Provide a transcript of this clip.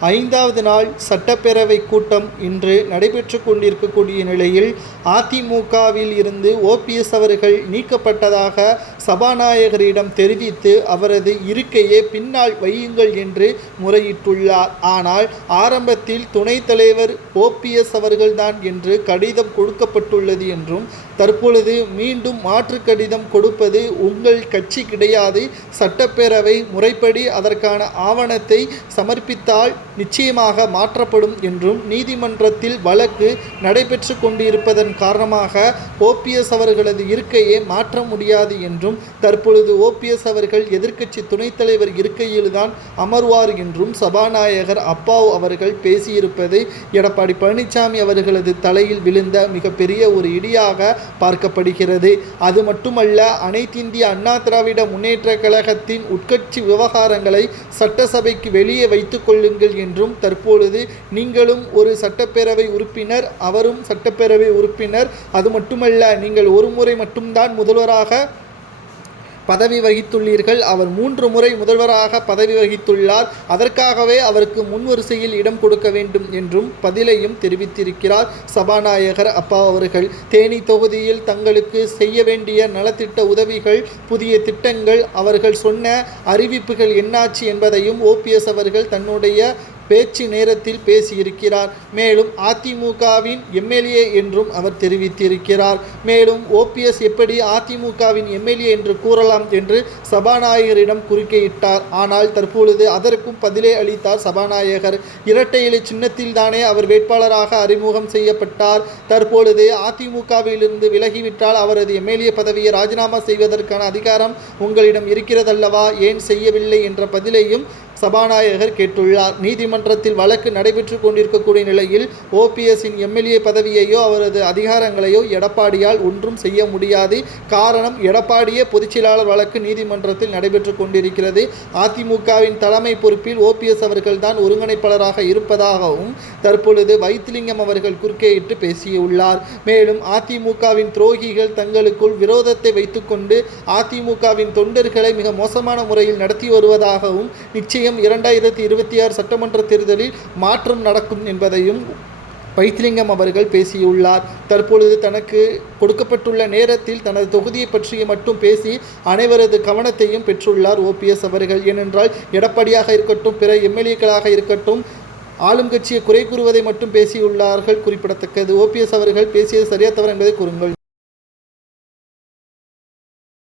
ஐந்தாவது நாள் சட்டப்பேரவை கூட்டம் இன்று நடைபெற்று கொண்டிருக்கக்கூடிய நிலையில் அதிமுகவில் இருந்து ஓபிஎஸ் அவர்கள் நீக்கப்பட்டதாக சபாநாயகரிடம் தெரிவித்து அவரது இருக்கையே பின்னால் வையுங்கள் என்று முறையிட்டுள்ளார். ஆனால் ஆரம்பத்தில் துணைத் தலைவர் ஓபிஎஸ் அவர்கள்தான் என்று கடிதம் கொடுக்கப்பட்டுள்ளது என்றும் தற்பொழுது மீண்டும் மாற்று கடிதம் கொடுப்பது உங்கள் கட்சி கிடையாது. சட்டப்பேரவை முறைப்படி அதற்கான ஆவணத்தை சமர்ப்பித்தால் நிச்சயமாக மாற்றப்படும் என்றும் நீதிமன்றத்தில் வழக்கு நடைபெற்று கொண்டிருப்பதன் காரணமாக ஓபிஎஸ் அவர்களது இருக்கையை மாற்ற முடியாது என்றும் தற்பொழுது ஓபிஎஸ் அவர்கள் எதிர்க்கட்சி துணைத் தலைவர் இருக்கையில்தான் அமர்வார் என்றும் சபாநாயகர் அப்பாவு அவர்கள் பேசியிருப்பது எடப்பாடி பழனிசாமி அவர்களது தலையில் விழுந்த மிகப்பெரிய ஒரு இடியாக பார்க்கப்படுகிறது. அது மட்டுமல்ல அனைத்திந்திய அண்ணா திராவிட முன்னேற்ற கழகத்தின் உட்கட்சி விவகாரங்களை சட்டசபைக்கு வெளியே வைத்துக் கொள்ளுங்கள் என்றும் தற்பொழுது நீங்களும் ஒரு சட்டப்பேரவை உறுப்பினர் அவரும் சட்டப்பேரவை உறுப்பினர். அது மட்டுமல்ல நீங்கள் ஒரு முறை மட்டும்தான் முதல்வராக பதவி வகித்துள்ளீர்கள். அவர் மூன்று முறை முதல்வராக பதவி வகித்துள்ளார். அதற்காகவே அவருக்கு முன்வரிசையில் இடம் கொடுக்க வேண்டும் என்றும் பதிலையும் தெரிவித்திருக்கிறார் சபாநாயகர் அப்பா அவர்கள். தேனி தொகுதியில் தங்களுக்கு செய்ய வேண்டிய நலத்திட்ட உதவிகள் புதிய திட்டங்கள் அவர்கள் சொன்ன அறிவிப்புகள் என்னாச்சு என்பதையும் ஓபிஎஸ் அவர்கள் தன்னுடைய பேச்சு நேரத்தில் பேசியிருக்கிறார். மேலும் அதிமுகவின் எம்எல்ஏ என்றும் அவர் தெரிவித்திருக்கிறார். மேலும் ஓபிஎஸ் எப்படி அதிமுகவின் எம்எல்ஏ என்று கூறலாம் என்று சபாநாயகரிடம் குறுக்கையிட்டார் ஆனால் தற்பொழுது அதற்கும் பதிலே அளித்தார் சபாநாயகர். இரட்டை இலை சின்னத்தில் தானே அவர் வேட்பாளராக அறிமுகம் செய்யப்பட்டார். தற்பொழுது அதிமுகவிலிருந்து விலகிவிட்டால் அவரது எம்எல்ஏ பதவியை ராஜினாமா செய்வதற்கான அதிகாரம் உங்களிடம் இருக்கிறதல்லவா? ஏன் செய்யவில்லை? என்ற பதிலையும் சபாநாயகர் கேட்டுள்ளார். நீதிமன்றத்தில் வழக்கு நடைபெற்று கொண்டிருக்கக்கூடிய நிலையில் ஓபிஎஸ்ஸின் எம்எல்ஏ பதவியையோ அவரது அதிகாரங்களையோ எடப்பாடியால் ஒன்றும் செய்ய முடியாது. காரணம் எடப்பாடியே பொதுச்செயலாளர் வழக்கு நீதிமன்றத்தில் நடைபெற்று கொண்டிருக்கிறது. அதிமுகவின் தலைமை பொறுப்பில் ஓபிஎஸ் அவர்கள்தான் ஒருங்கிணைப்பாளராக இருப்பதாகவும் தற்பொழுது வைத்திலிங்கம் அவர்கள் குறுக்கேயிட்டு பேசியுள்ளார். மேலும் அதிமுகவின் துரோகிகள் தங்களுக்குள் விரோதத்தை வைத்துக்கொண்டு அதிமுகவின் தொண்டர்களை மிக மோசமான முறையில் நடத்தி வருவதாகவும் நிச்சயம் இரண்டாயிரத்தி இருபத்தி ஆறு சட்டமன்ற தேர்தலில் மாற்றம் நடக்கும் என்பதையும் வைத்திலிங்கம் அவர்கள் பேசியுள்ளார். தற்பொழுது தனக்கு கொடுக்கப்பட்டுள்ள நேரத்தில் தனது தொகுதியை பற்றி மட்டும் பேசி அனைவரது கவனத்தையும் பெற்றுள்ளார் ஓபிஎஸ் அவர்கள். ஏனென்றால் எடப்பாடியாக இருக்கட்டும் பிற எம்எல்ஏக்களாக இருக்கட்டும் ஆளும் கட்சியை குறை கூறுவதை மட்டும் பேசியுள்ளார்கள் குறிப்பிடத்தக்கது. ஓபிஎஸ் அவர்கள் பேசியது சரியா தவறு என்பதை கூறுங்கள்.